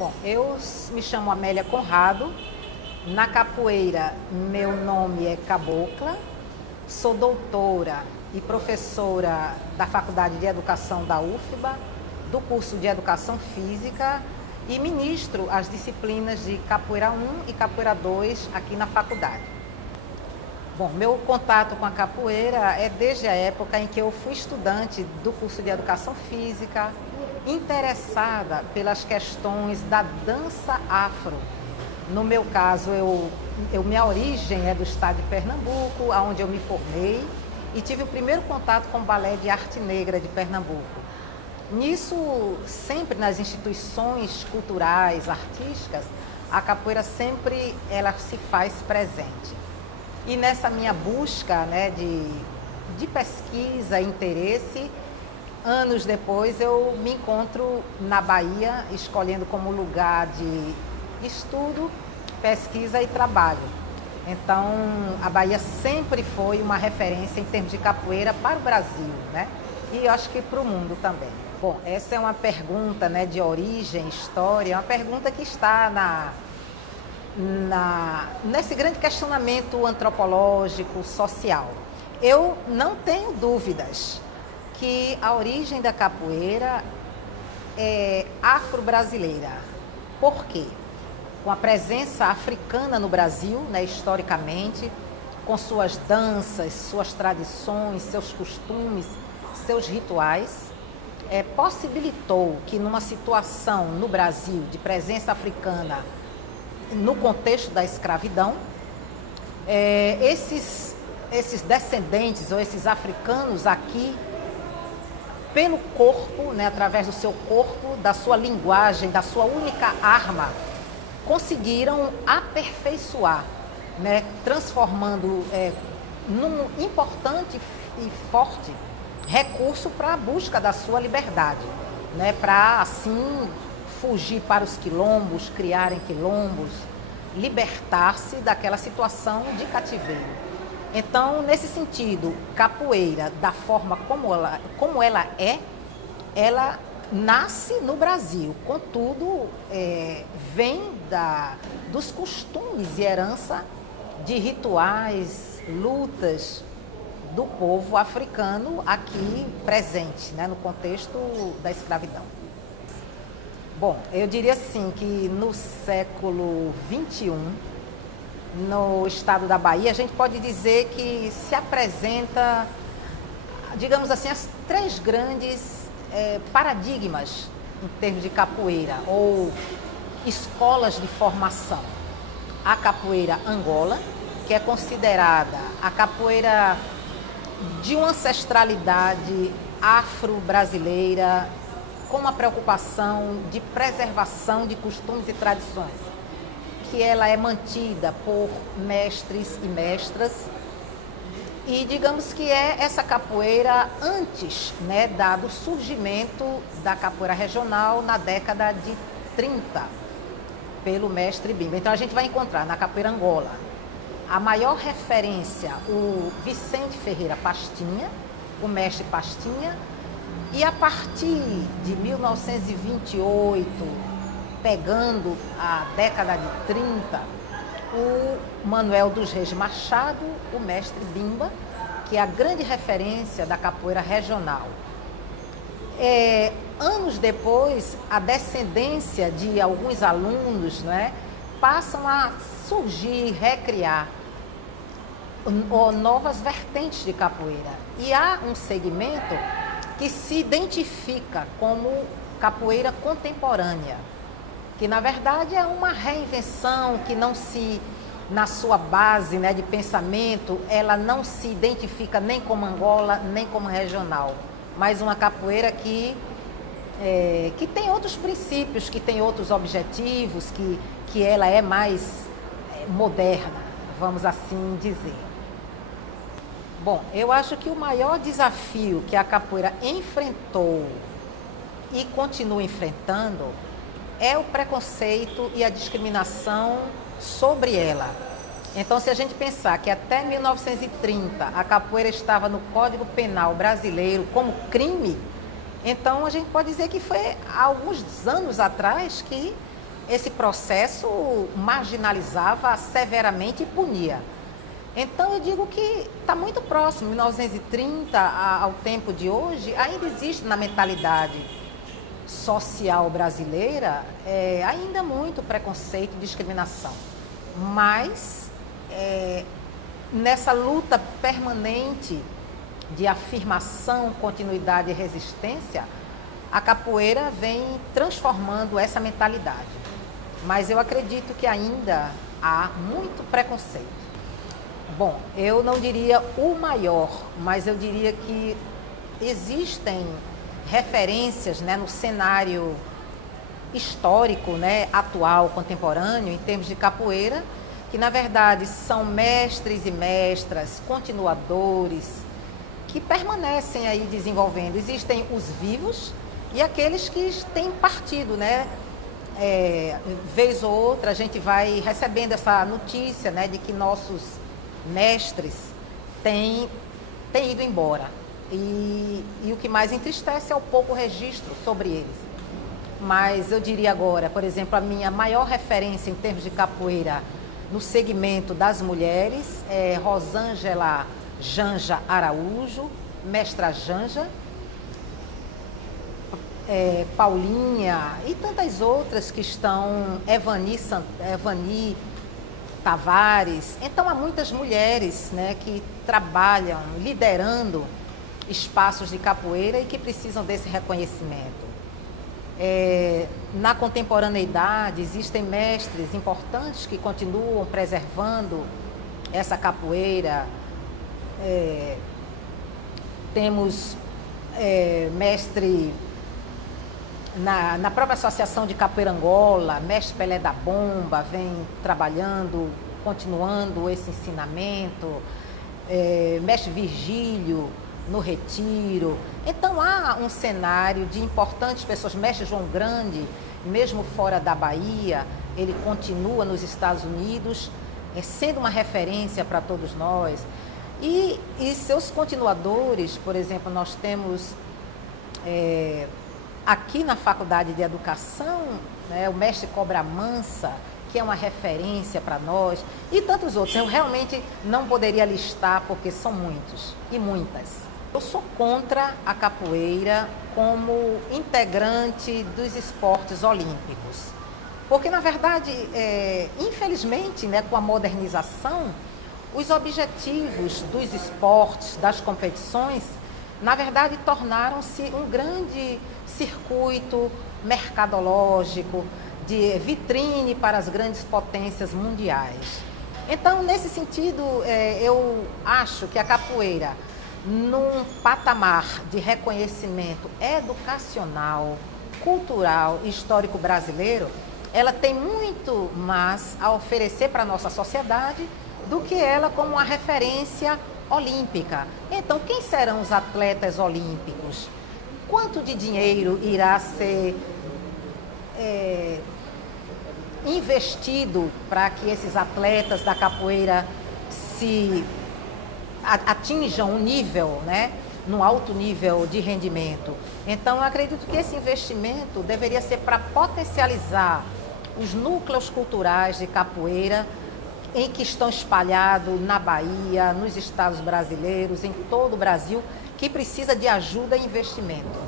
Bom, me chamo Amélia Conrado. Na capoeira, meu nome é Cabocla. Sou doutora e professora da Faculdade de Educação da UFBA, do curso de Educação Física e ministro as disciplinas de Capoeira 1 e Capoeira 2 aqui na faculdade. Bom, meu contato com a capoeira é desde a época em que eu fui estudante do curso de Educação Física, interessada pelas questões da dança afro. No meu caso, minha origem é do estado de Pernambuco, onde eu me formei e tive o primeiro contato com o balé de arte negra de Pernambuco. Nisso, sempre nas instituições culturais, artísticas, a capoeira sempre ela se faz presente. E nessa minha busca, né, de pesquisa, interesse, anos depois eu me encontro na Bahia, escolhendo como lugar de estudo, pesquisa e trabalho. Então, a Bahia sempre foi uma referência em termos de capoeira para o Brasil, né? E eu acho que para o mundo também. Bom, essa é uma pergunta, né, de origem, história, uma pergunta que está nesse grande questionamento antropológico, social. Eu não tenho dúvidas que a origem da capoeira é afro-brasileira. Por quê? Com a presença africana no Brasil, né, historicamente, com suas danças, suas tradições, seus costumes, seus rituais, possibilitou que numa situação no Brasil de presença africana, no contexto da escravidão, esses descendentes ou esses africanos aqui, pelo corpo, né, através do seu corpo, da sua linguagem, da sua única arma, conseguiram aperfeiçoar, né, transformando num importante e forte recurso para a busca da sua liberdade, né, para assim fugir para os quilombos, criarem quilombos, libertar-se daquela situação de cativeiro. Então, nesse sentido, capoeira, da forma como ela ela nasce no Brasil, contudo, vem dos costumes e herança de rituais, lutas do povo africano aqui presente, né, no contexto da escravidão. Bom, eu diria assim que no século XXI, no estado da Bahia, a gente pode dizer que se apresenta, digamos assim, as três grandes paradigmas em termos de capoeira ou escolas de formação. A capoeira Angola, que é considerada a capoeira de uma ancestralidade afro-brasileira, com uma preocupação de preservação de costumes e tradições, que ela é mantida por mestres e mestras, e digamos que é essa capoeira antes, né, do surgimento da capoeira regional na década de 30, pelo mestre Bimba. Então a gente vai encontrar na capoeira Angola a maior referência, o Vicente Ferreira Pastinha, o mestre Pastinha, e a partir de 1928, pegando a década de 30, o Manuel dos Reis Machado, o mestre Bimba, que é a grande referência da capoeira regional. Anos depois, a descendência de alguns alunos, né, passam a surgir, recriar novas vertentes de capoeira. E há um segmento que se identifica como capoeira contemporânea, que na verdade é uma reinvenção que não se, na sua base, né, de pensamento, ela não se identifica nem como Angola, nem como regional, mas uma capoeira que tem outros princípios, que tem outros objetivos, que ela é mais moderna, vamos assim dizer. Bom, eu acho que o maior desafio que a capoeira enfrentou e continua enfrentando é o preconceito e a discriminação sobre ela. Então, se a gente pensar que até 1930 a capoeira estava no Código Penal brasileiro como crime, então a gente pode dizer que foi há alguns anos atrás que esse processo marginalizava severamente e punia. Então eu digo que está muito próximo, 1930 ao tempo de hoje, ainda existe na mentalidade social brasileira ainda muito preconceito e discriminação. Mas nessa luta permanente de afirmação, continuidade e resistência, a capoeira vem transformando essa mentalidade. Mas eu acredito que ainda há muito preconceito. Bom, eu não diria o maior, mas eu diria que existem referências, né, no cenário histórico, né, atual, contemporâneo, em termos de capoeira, que na verdade são mestres e mestras, continuadores, que permanecem aí desenvolvendo. Existem os vivos e aqueles que têm partido, né? Vez ou outra a gente vai recebendo essa notícia, né, de que nossos mestres têm ido embora. E o que mais entristece é o pouco registro sobre eles. Mas eu diria agora, por exemplo, a minha maior referência em termos de capoeira no segmento das mulheres é Rosângela Janja Araújo, mestra Janja, Paulinha e tantas outras que estão, Evani Tavares. Então há muitas mulheres, né, que trabalham liderando espaços de capoeira e que precisam desse reconhecimento. Na contemporaneidade existem mestres importantes que continuam preservando essa capoeira. Temos mestre na própria Associação de Capoeira Angola, mestre Pelé da Bomba, vem trabalhando, continuando esse ensinamento, mestre Virgílio no Retiro. Então há um cenário de importantes pessoas, mestre João Grande, mesmo fora da Bahia, ele continua nos Estados Unidos, sendo uma referência para todos nós. E seus continuadores, por exemplo, nós temos aqui na Faculdade de Educação, né, o mestre Cobra Mansa, que é uma referência para nós, e tantos outros. Eu realmente não poderia listar, porque são muitos e muitas. Eu sou contra a capoeira como integrante dos esportes olímpicos. Porque, na verdade, infelizmente, né, com a modernização, os objetivos dos esportes, das competições, na verdade, tornaram-se um grande circuito mercadológico, de vitrine para as grandes potências mundiais. Então, nesse sentido, eu acho que a capoeira, num patamar de reconhecimento educacional, cultural e histórico brasileiro, ela tem muito mais a oferecer para a nossa sociedade do que ela como uma referência olímpica. Então, quem serão os atletas olímpicos? Quanto de dinheiro irá ser investido para que esses atletas da capoeira se atinjam um nível, né, num alto nível de rendimento? Então, eu acredito que esse investimento deveria ser para potencializar os núcleos culturais de capoeira em que estão espalhados na Bahia, nos estados brasileiros, em todo o Brasil, que precisa de ajuda e investimento.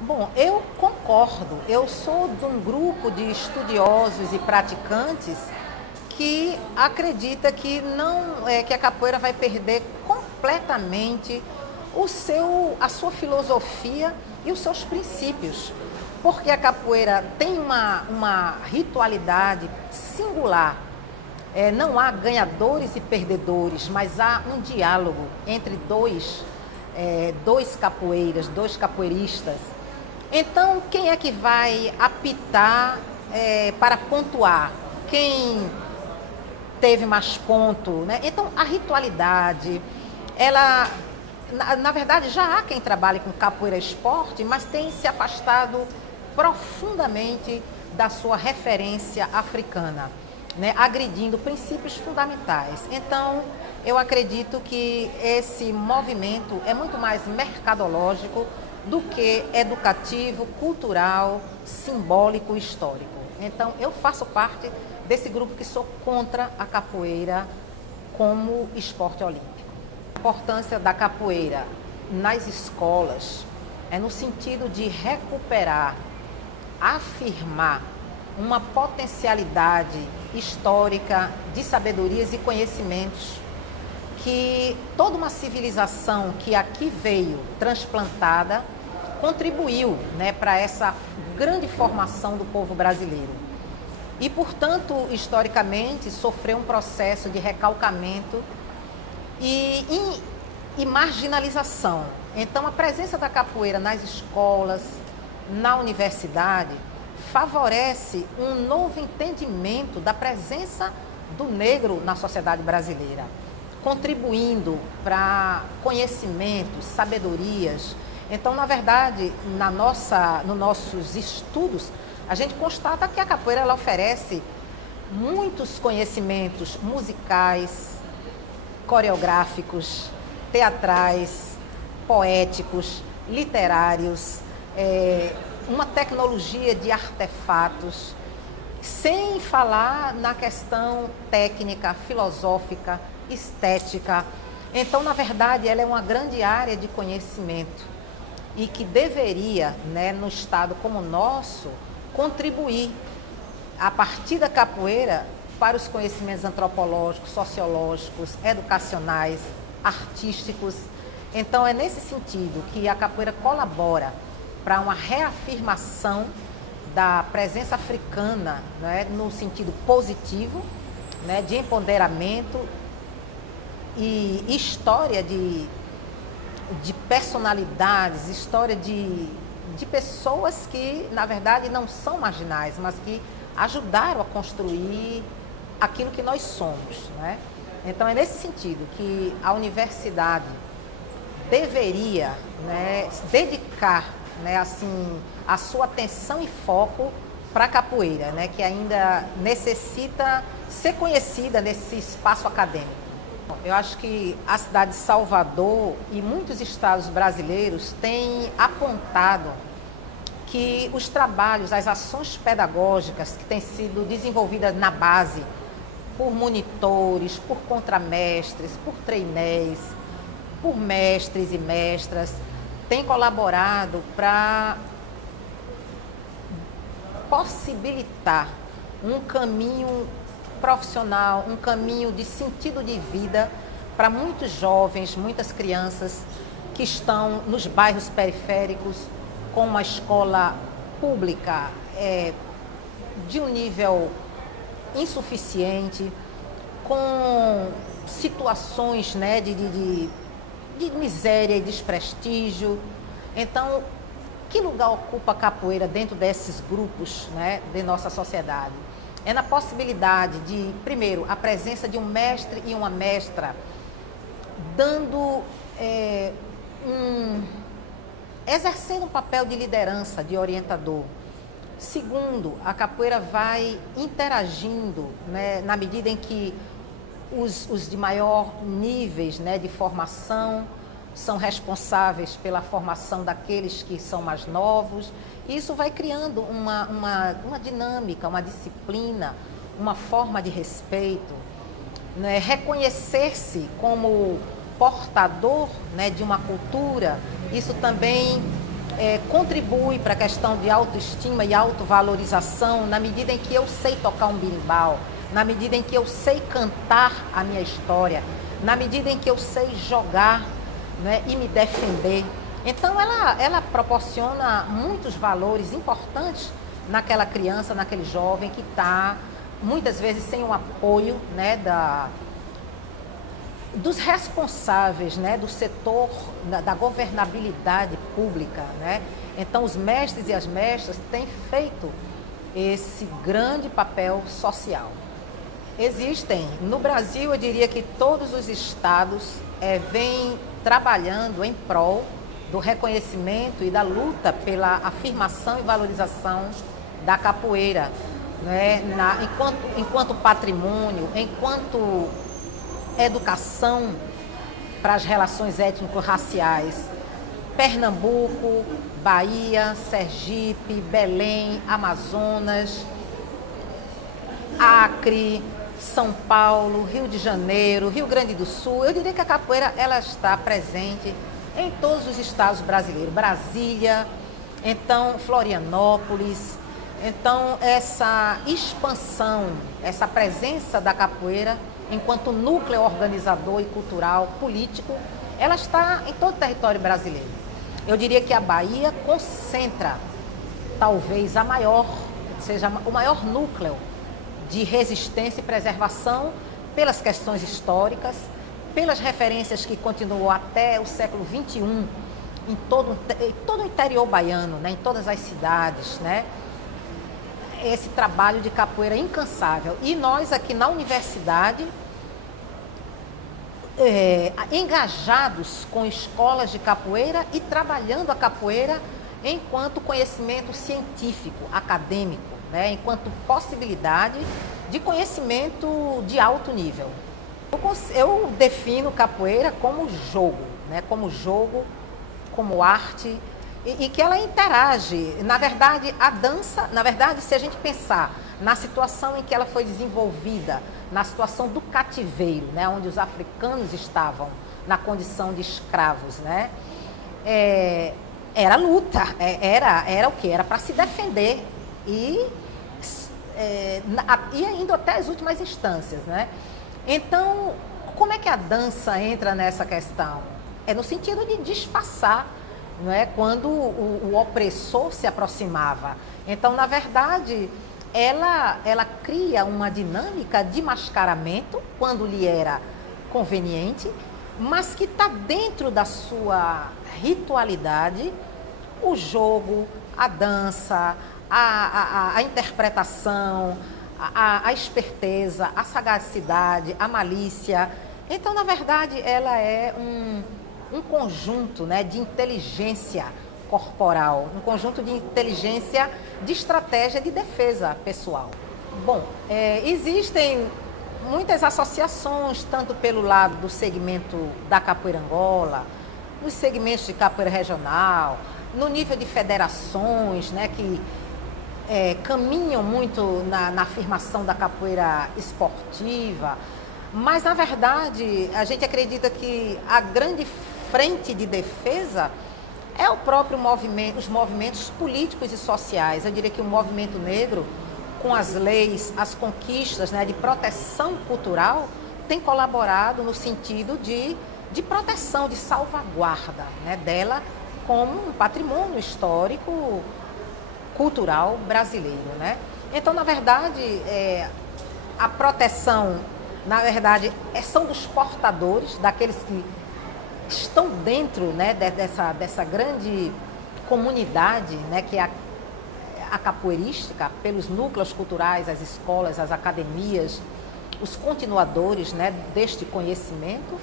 Bom, eu concordo. Eu sou de um grupo de estudiosos e praticantes que acredita que que a capoeira vai perder completamente a sua filosofia e os seus princípios. Porque a capoeira tem uma ritualidade singular. Não há ganhadores e perdedores, mas há um diálogo entre dois capoeiras, dois capoeiristas. Então, quem é que vai apitar para pontuar? Quem teve mais ponto, né? Então, a ritualidade, ela, na verdade, já há quem trabalhe com capoeira esporte, mas tem se afastado profundamente da sua referência africana, né? Agredindo princípios fundamentais. Então, eu acredito que esse movimento é muito mais mercadológico do que educativo, cultural, simbólico e histórico. Então, eu faço parte desse grupo que sou contra a capoeira como esporte olímpico. A importância da capoeira nas escolas é no sentido de recuperar, afirmar uma potencialidade histórica de sabedorias e conhecimentos que toda uma civilização que aqui veio transplantada contribuiu, né, para essa grande formação do povo brasileiro. E, portanto, historicamente, sofreu um processo de recalcamento e marginalização. Então, a presença da capoeira nas escolas, na universidade, favorece um novo entendimento da presença do negro na sociedade brasileira, contribuindo para conhecimentos, sabedorias. Então, na verdade, nos nossos estudos, a gente constata que a capoeira ela oferece muitos conhecimentos musicais, coreográficos, teatrais, poéticos, literários, uma tecnologia de artefatos, sem falar na questão técnica, filosófica, estética. Então, na verdade, ela é uma grande área de conhecimento e que deveria, né, no estado como o nosso, contribuir a partir da capoeira para os conhecimentos antropológicos, sociológicos, educacionais, artísticos. Então, é nesse sentido que a capoeira colabora para uma reafirmação da presença africana, né, no sentido positivo, né, de empoderamento e história de personalidades, história de pessoas que, na verdade, não são marginais, mas que ajudaram a construir aquilo que nós somos, né? Então, é nesse sentido que a universidade deveria, né, dedicar, né, assim, a sua atenção e foco para a capoeira, né, que ainda necessita ser conhecida nesse espaço acadêmico. Eu acho que a cidade de Salvador e muitos estados brasileiros têm apontado que os trabalhos, as ações pedagógicas que têm sido desenvolvidas na base por monitores, por contramestres, por trainees, por mestres e mestras, têm colaborado para possibilitar um caminho profissional, um caminho de sentido de vida para muitos jovens, muitas crianças que estão nos bairros periféricos com uma escola pública de um nível insuficiente, com situações, né, de miséria e desprestígio. Então, que lugar ocupa a capoeira dentro desses grupos, né, de nossa sociedade? É na possibilidade de, primeiro, a presença de um mestre e uma mestra, dando, exercendo um papel de liderança, de orientador. Segundo, a capoeira vai interagindo, né, na medida em que os de maior níveis, né, de formação são responsáveis pela formação daqueles que são mais novos. E isso vai criando uma dinâmica, uma disciplina, uma forma de respeito, né? Reconhecer-se como portador, né, de uma cultura, isso também contribui para a questão de autoestima e autovalorização, na medida em que eu sei tocar um berimbau, na medida em que eu sei cantar a minha história, na medida em que eu sei jogar, né, e me defender. Então, ela proporciona muitos valores importantes naquela criança, naquele jovem que está, muitas vezes, sem o apoio, né, dos responsáveis, né, do setor da governabilidade pública, né? Então, os mestres e as mestras têm feito esse grande papel social. Existem, no Brasil, eu diria que todos os estados vêm trabalhando em prol do reconhecimento e da luta pela afirmação e valorização da capoeira, né? Enquanto patrimônio, enquanto educação para as relações étnico-raciais, Pernambuco, Bahia, Sergipe, Belém, Amazonas, Acre, São Paulo, Rio de Janeiro, Rio Grande do Sul. Eu diria que a capoeira ela está presente em todos os estados brasileiros. Brasília, então Florianópolis. Então essa expansão, essa presença da capoeira enquanto núcleo organizador e cultural, político, ela está em todo o território brasileiro. Eu diria que a Bahia concentra talvez seja o maior núcleo de resistência e preservação pelas questões históricas, pelas referências que continuou até o século XXI em todo o interior baiano, né, em todas as cidades, né, esse trabalho de capoeira incansável. E nós aqui na universidade, engajados com escolas de capoeira e trabalhando a capoeira enquanto conhecimento científico, acadêmico, né, enquanto possibilidade de conhecimento de alto nível. Eu defino capoeira como jogo, né, como arte, e que ela interage. Na verdade, a dança, se a gente pensar na situação em que ela foi desenvolvida, na situação do cativeiro, né, onde os africanos estavam na condição de escravos, né, era luta, era o quê? Era para se defender e indo até as últimas instâncias, né? Então, como é que a dança entra nessa questão? É no sentido de disfarçar, não é? Quando o opressor se aproximava. Então, na verdade, ela cria uma dinâmica de mascaramento, quando lhe era conveniente, mas que está dentro da sua ritualidade, o jogo, a dança, a interpretação, a esperteza, a sagacidade, a malícia. Então, na verdade, ela é um conjunto, né, de inteligência corporal, um conjunto de inteligência de estratégia de defesa pessoal. Bom, existem muitas associações, tanto pelo lado do segmento da capoeira Angola, nos segmentos de capoeira regional, no nível de federações, né, que caminham muito na afirmação da capoeira esportiva, mas, na verdade, a gente acredita que a grande frente de defesa é o próprio movimento, os movimentos políticos e sociais. Eu diria que o movimento negro, com as leis, as conquistas, né, de proteção cultural, tem colaborado no sentido de proteção, de salvaguarda, né, dela como um patrimônio histórico cultural brasileiro, né? Então, na verdade, a proteção, na verdade, são dos portadores, daqueles que estão dentro, né, dessa grande comunidade, né, que é a capoeirística, pelos núcleos culturais, as escolas, as academias, os continuadores, né, deste conhecimento.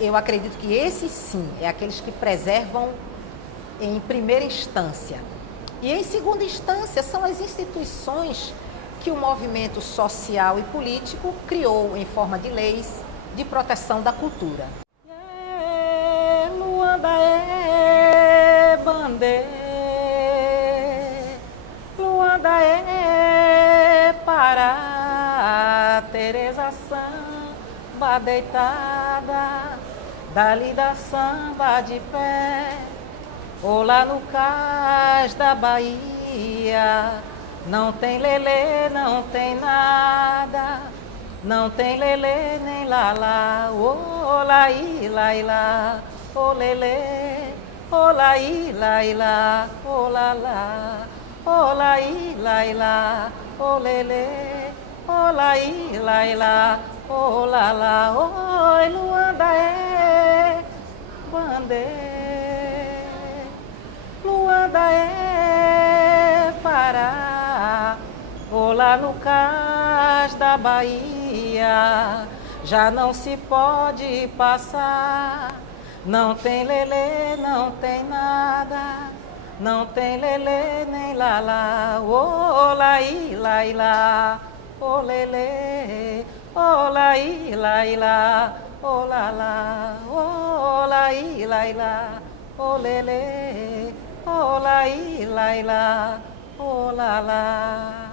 Eu acredito que esses, sim, aqueles que preservam em primeira instância. E, em segunda instância, são as instituições que o movimento social e político criou em forma de leis de proteção da cultura. Luanda é bandê, Luanda é Pará, Teresa samba deitada, dali da samba de pé. Ou lá no cais da Bahia, não tem lelê, não tem nada, não tem lelê nem lalá, ô laí, lailá, ô lelê, ô laí, lailá, ô lalá, ô laí, lailá, ô lelê, ô laí, lailá, ô lalá, oi Luanda é bandeira. Luanda é Pará, ou lá no cais da Bahia, já não se pode passar. Não tem lelê, não tem nada, não tem lelê nem lalá, ô laí, lailá, ô lelê, ô laí, lailá, ô lalá, ô laí, lailá, olele, olai, laila, olala.